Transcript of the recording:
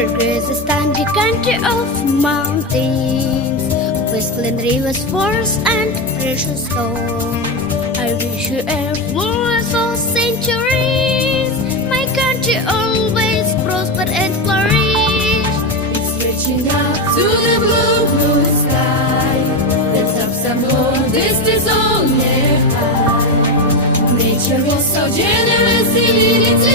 Kyrgyzstan, the country of mountains, wasteland rivers, forests, and precious stone. I wish you a flawless of centuries. My country always prosper and flourish. It's reaching up to the blue, blue sky. Let's have some more, this is all near high. Nature was so generous, it needed to